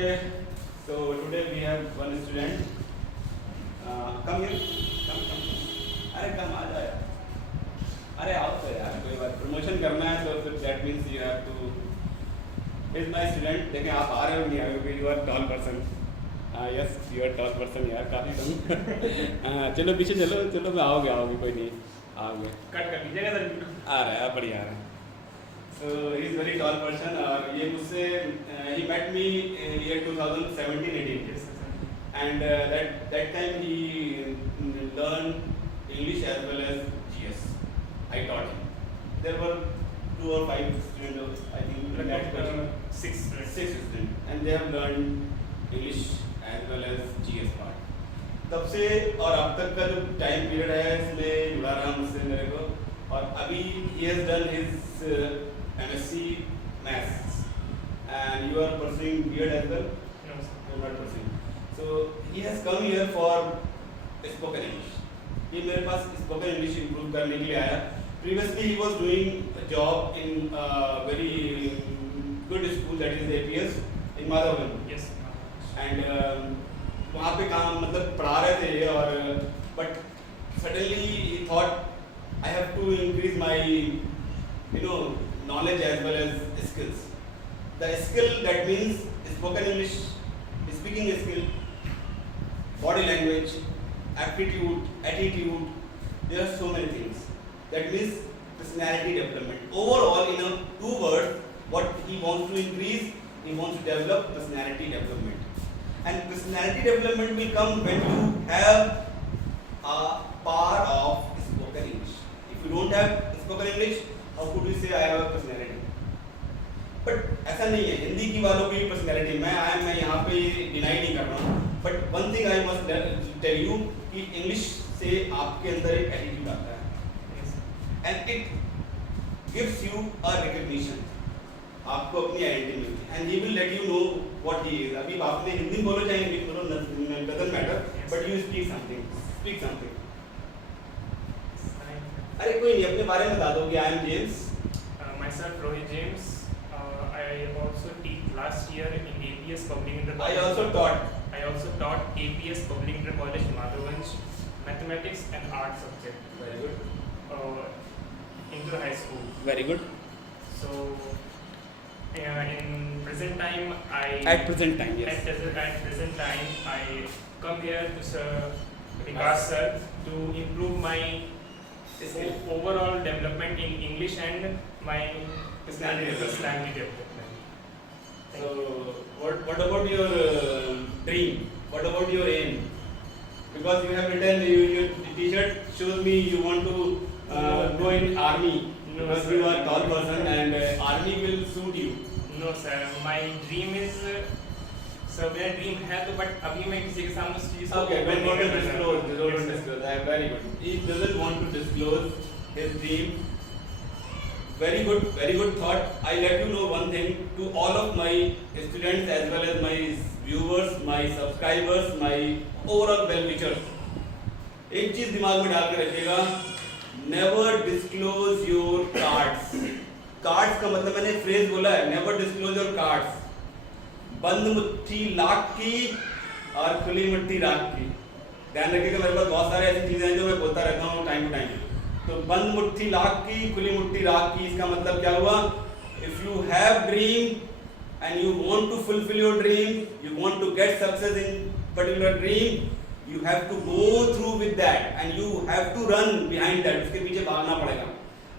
Okay, so today we have one student. Come here. Come. अरे come आ जा यार. अरे आओ तो यार कोई बात प्रमोशन करना है तो फिर that means you have to. Is my student. देखें आप आ रहे हो नहीं आ रहे हो you are tall person. Yes you are tall person यार काफी कम. चलो पीछे चलो मैं आओगे कोई नहीं आओगे. कट कर दीजिएगा सर. आ रहा है बढ़िया आ रहा है. So he is very tall person और ये मुझसे he met me in year 2017-18 Yes, sir. and that time he learned English as well as GS. I taught him. There were 2 or 5 students I think in that coaching. 6 students. 6 students and they have learned English as well as GS part. तब से और अब तक का जो time period है इसमें जुड़ा रहा मुझसे मेरे को और अभी he has done his MSc Maths and you are pursuing B.Ed as well? No, sir. You are not pursuing. So he has come here for spoken English. ये मेरे पास spoken English improve करने के लिए आया. Previously he was doing a job in a very good school that is APS in Madhavan. Yes. And वहाँ पे काम मतलब पढ़ा रहे थे और but suddenly he thought I have to increase my knowledge as well as skills. The skill that means spoken English, speaking skill, body language, aptitude, attitude. There are so many things. That means personality development. Overall, in 2 words, what he wants to increase, he wants to develop personality development. And personality development will come when you have a part of spoken English. If you don't have spoken English, how could you say I have a personality? But ऐसा नहीं है हिंदी की वालों की पर्सनैलिटी मैं यहाँ पे डिनाई नहीं कर रहा हूँ but one thing I must tell you कि इंग्लिश से आपके अंदर एक एटीट्यूड आता है and it gives you a recognition आपको अपनी आइडेंटिटी मिलती है and he will let you know what he is अभी आपने हिंदी बोलो चाहे इंग्लिश बोलो doesn't matter but you speak something अरे कोई नहीं अपने बारे में बता दो कि I am James Myself, Rohit James. I also teach last year in APS Public Inter I also taught APS Public Inter College, Madhavanj, mathematics and art subject. very good Inter high school. very good So, in present time, at present time yes At present time, I come here to Sir Vikas sir to improve my overall development in English and my Personality development. So, what about your dream? What about your aim? Because you have written your T-shirt shows me you want to go in army No, because sir. you are tall person and army will suit you. No sir, my dream is sir मेरा dream है तो but अभी मैं किसी के सामने उस चीज़ को Okay, open don't want to नहीं करना disclose. चाहता। Don't Yes, want to sir. disclose. Very good. He doesn't want to disclose his dream. Very good thought. I let you know one thing to all of my students as well as my viewers, my subscribers, my overall well wishers. एक चीज दिमाग में डाल के रखिएगा, never disclose your cards. Cards का मतलब मैंने phrase बोला है, never disclose your cards. बंद मुट्ठी लाख की और खुली मुट्ठी राख की. ध्यान रखिएगा मेरे पास बहुत सारे ऐसी चीजें हैं जो मैं बोलता रहता हूँ टाइम टू टाइम. तो बंद मुट्ठी लाख की खुली मुट्ठी राख की इसका मतलब क्या हुआ if you have dream and you want to fulfil your dream you want to get success in particular dream you have to go through with that and you have to run behind that उसके पीछे भागना पड़ेगा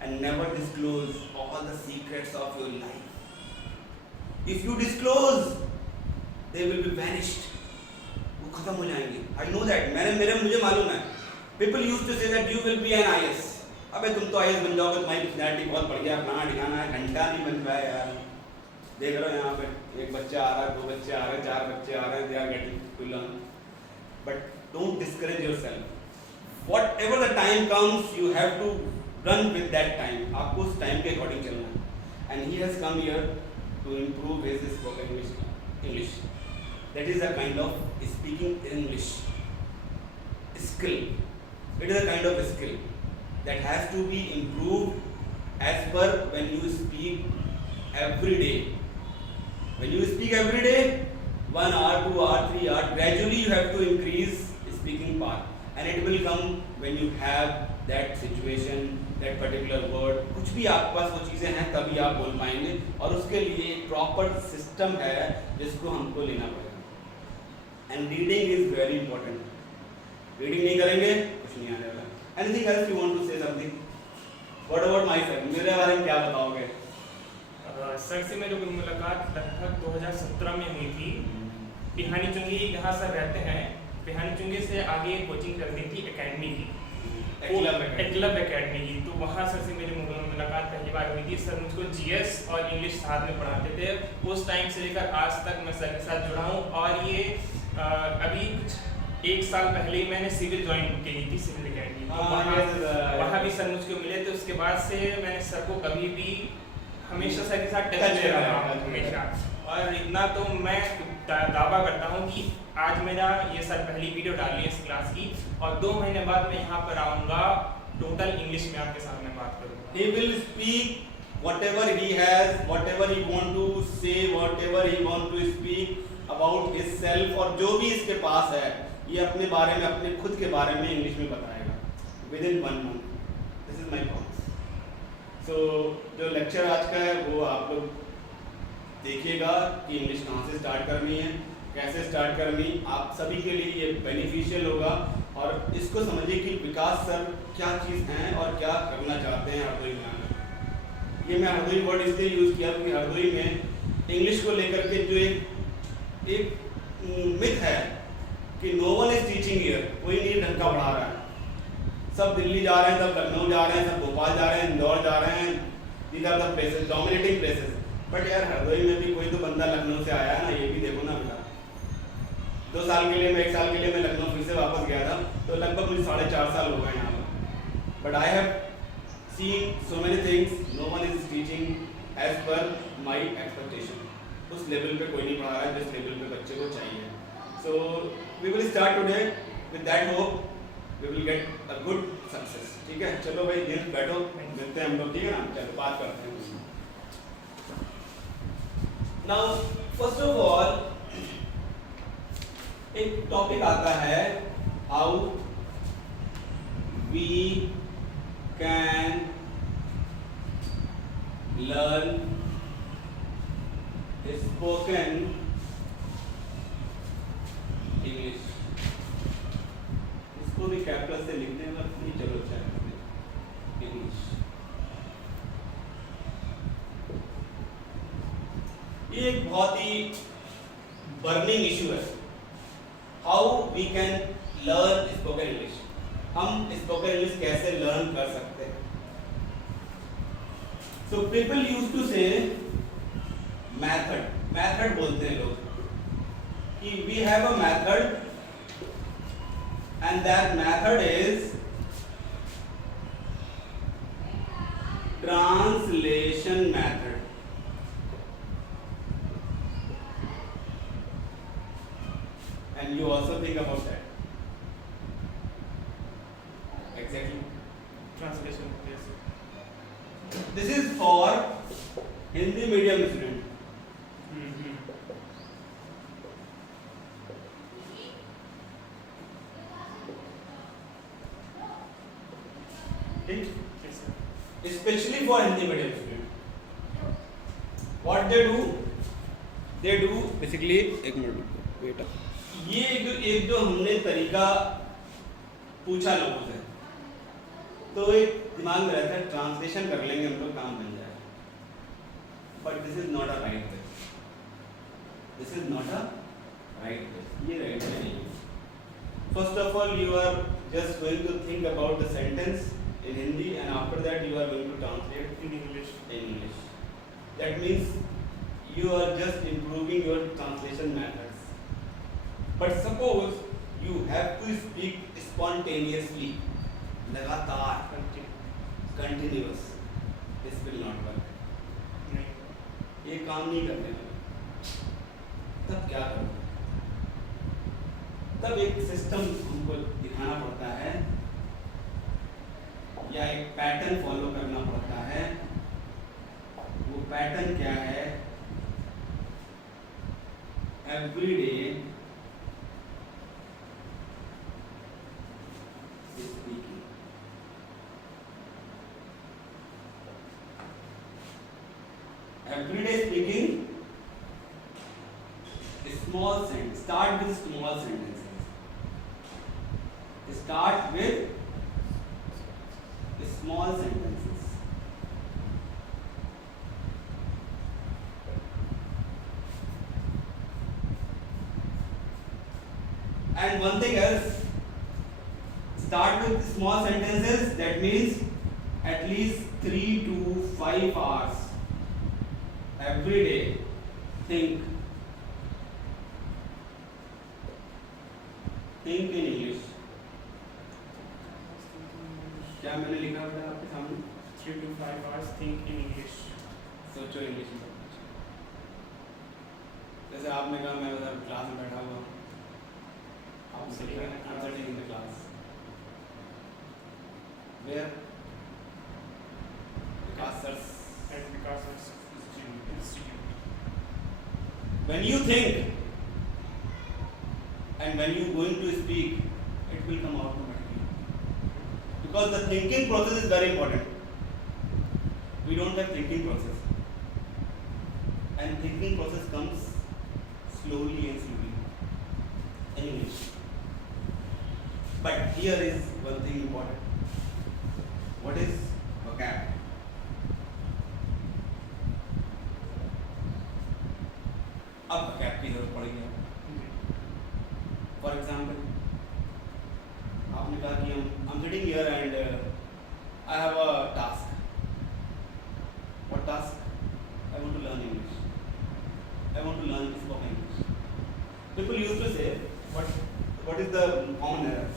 and never disclose all the secrets of your life if you disclose they will be vanished वो खत्म हो जाएंगे I know that मुझे मालूम है people used to say that you will be an IAS अबे तुम तो आईएएस बन जाओगे तुम्हारी पर्सनैलिटी बहुत बढ़ गया कहाँ दिखाना है घंटा नहीं बन पाया यार देख रहे हो यहाँ पे एक बच्चा आ रहा है 2 बच्चे आ रहे हैं 4 बच्चे आ रहे हैं they are getting to learn but don't discourage yourself whatever the time comes you have to run with that time आपको उस टाइम के अकॉर्डिंग चलना है and he has come here to improve his spoken English that is a kind of speaking English skill. It is a kind of skill that has to be improved as per when you speak every day. When you speak every day, 1 hour, 2 hour, 3 hour. Gradually you have to increase speaking part, and it will come when you have that situation, that particular word. कुछ भी आपके पास वो चीज़ें हैं तभी आप बोल पाएंगे, और उसके लिए एक प्रॉपर सिस्टम है जिसको हमको लेना पड़ेगा. And reading is very important. Reading नहीं करेंगे कुछ नहीं आने वाला. Anything else you want to say something? What about myself? मेरे बारे में क्या बताओगे? सर से मेरी मुलाकात लगभग 2017 में हुई थी. पिहानी चुंगी जहाँ सर रहते हैं, पिहानी चुंगी से आगे कोचिंग करनी थी एकेडमी की, एक्लब एकेडमी की. तो वहाँ सर से मेरी मुलाकात पहली बार हुई थी. सर मुझको जीएस और इंग्लिश साथ में पढ़ाते थे. उस टाइम से लेकर आज तक मैं सर के साथ जुड़ा हूँ. और ये अभी कुछ 1 साल पहले ही मैंने सिविल ज्वाइन की थी, सिविल एकेडमी. वहाँ भी सर मुझको मिले थे. उसके बाद से मैंने सर को कभी भी हमेशा सर के साथ टच में रहा हूँ हमेशा. और इतना तो मैं दावा करता हूँ कि आज मेरा ये सर पहली वीडियो डाली है इस क्लास की, और 2 महीने बाद मैं यहाँ पर आऊँगा, टोटल इंग्लिश में आपके सामने बात करूँगा. He will speak whatever he has, whatever he want to say, whatever he want to speak about himself, और जो भी इसके पास है ये अपने बारे में, अपने खुद के बारे में इंग्लिश में बताएगा within 1 month. This is my promise. So जो लेक्चर आज का है वो आप लोग देखिएगा कि इंग्लिश कहाँ से स्टार्ट करनी है, कैसे स्टार्ट करनी. आप सभी के लिए ये बेनिफिशियल होगा. और इसको समझिए कि विकास सर क्या चीज़ हैं और क्या करना चाहते हैं हरदोई में आकर. ये मैं हरदोई वर्ड इसलिए यूज़ किया क्योंकि हरदोई में इंग्लिश को लेकर के जो एक मिथ है कि no one is teaching here, कोई नहीं ढंग का पढ़ा रहा है. सब दिल्ली जा रहे हैं, सब लखनऊ जा रहे हैं, सब भोपाल जा रहे हैं, इंदौर जा रहे हैं. These are the places, dominating places. But यार हरदोई में भी कोई तो बंदा लखनऊ से आया है ना, ये भी देखो ना बेटा. 2 साल के लिए, मैं 1 साल के लिए मैं लखनऊ फिर से वापस गया था, तो लगभग मुझे 4.5 साल हो गए यहाँ पर. But I have seen so many things. No one is teaching as per my expectation. उस लेवल पे कोई नहीं पढ़ा रहा है जिस लेवल पे बच्चे को चाहिए. So we will start today with that hope we will get a good success. ठीक है, चलो भाई दिन बैठो, मिलते हैं हम लोग. ठीक है ना, चलो बात करते हैं. नाउ फर्स्ट ऑफ ऑल एक टॉपिक आता है, how we can learn spoken English. इसको भी कैपिटल से लिखने में नहीं, चलो अच्छा इंग्लिश. ये एक बहुत ही बर्निंग इशू है. How we can learn spoken English. हम स्पोकन इंग्लिश कैसे लर्न कर सकते हैं? So people use to say method. Method बोलते हैं लोग कि we have a method and that method is translation method. And you also think about that. Exactly. Translation, yes. This is for Hindi medium student. ठीक? Yes, sir. Especially for Hindi medium student. What they do? They do basically. एक minute wait up. ये एक जो हमने तरीका पूछा लोगों से, तो एक दिमाग में रहता है ट्रांसलेशन कर लेंगे हम लोग, काम बन जाएगा. But this is not a right way. This is not a right way. ये राइट वे नहीं है. First of all you are just going to think about the sentence in Hindi and after that you are going to translate In English. in English. That means you are just improving your translation methods. But suppose you have to speak spontaneously, लगातार, continuous. This will not work. नहीं. ये काम नहीं करने वाला. तब क्या करो? तब एक सिस्टम हमको दिखाना पड़ता है या एक पैटर्न फॉलो करना पड़ता है. वो पैटर्न क्या है? every day speaking. Everyday speaking. Small sentence. Start with small sentences. Start with small sentences. And one thing else, start with small sentences. That means at least 3 to 5 hours every day. Think in English. क्या मैंने लिखा था आपके सामने? 3 to 5 hours think in English. सोचो इंग्लिश में। जैसे आपने कहा मैं उधर क्लास में बैठा हुआ हूँ, आप sitting in the class. Where? Vikas sir's At Vikas Institute. When you think and when you going to speak, it will come automatically. Because the thinking process is very important. We don't have thinking process. And thinking process comes slowly and slowly in English. But here is one thing important. What is vocab? अब vocab की जरूरत पड़ेगी। For example, आपने कहा कि I'm sitting here and I have a task. What task? I want to learn English. I want to learn spoken English. People used to say, what is the common error?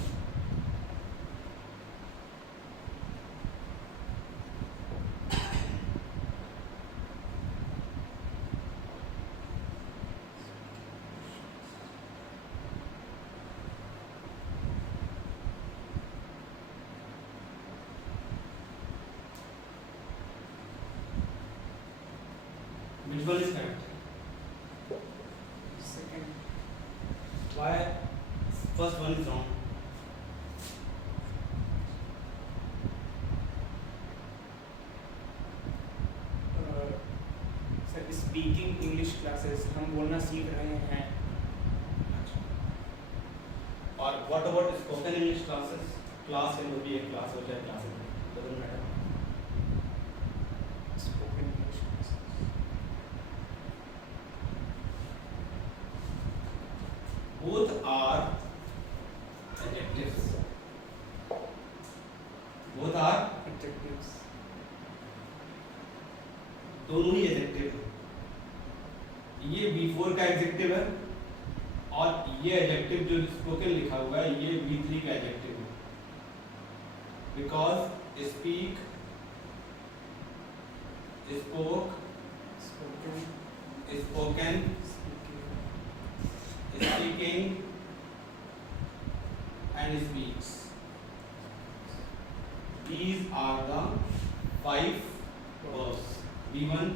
Which one is correct? Second. Why first one is wrong? Sir, speaking English classes हम बोलना सीख रहे हैं. और what about spoken English classes? Class can be a class or a class, doesn't matter. Spoken English classes. Both are adjectives. Both are Adjectives. दोनों ही एडजेक्टिव है। ये B4 का एडजेक्टिव है और ये एडजेक्टिव जो स्पोकन लिखा हुआ है ये B3 का एडजेक्टिव है। Because speak, spoke, Spoken. spoken, Speaking. speaking, and speaks. These are the 5 verbs. B1,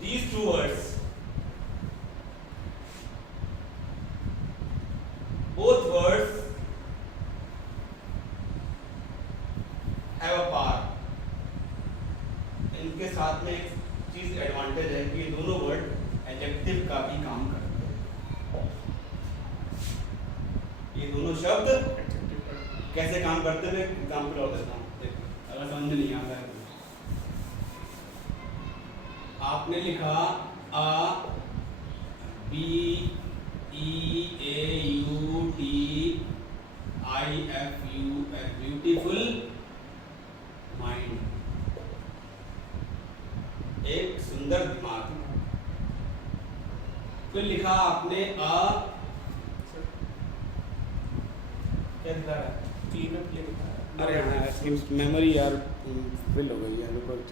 these 2 words, both words have a power. इनके साथ में एक चीज एडवांटेज है कि ये दोनों वर्ड एडजेक्टिव का भी काम करते हैं। ये दोनों शब्द कैसे काम करते हैं मैं एग्जांपल और देता हूँ। अगर समझ में नहीं आता है तो आपने लिखा A B E A U T I F U L, beautiful mind, एक सुंदर दिमाग। फिर लिखा आपने क्या लिखा है? क्लीन अप लिखा है। अरे हाँ, इसकी मेमोरी यार फिल हो गई है। रुको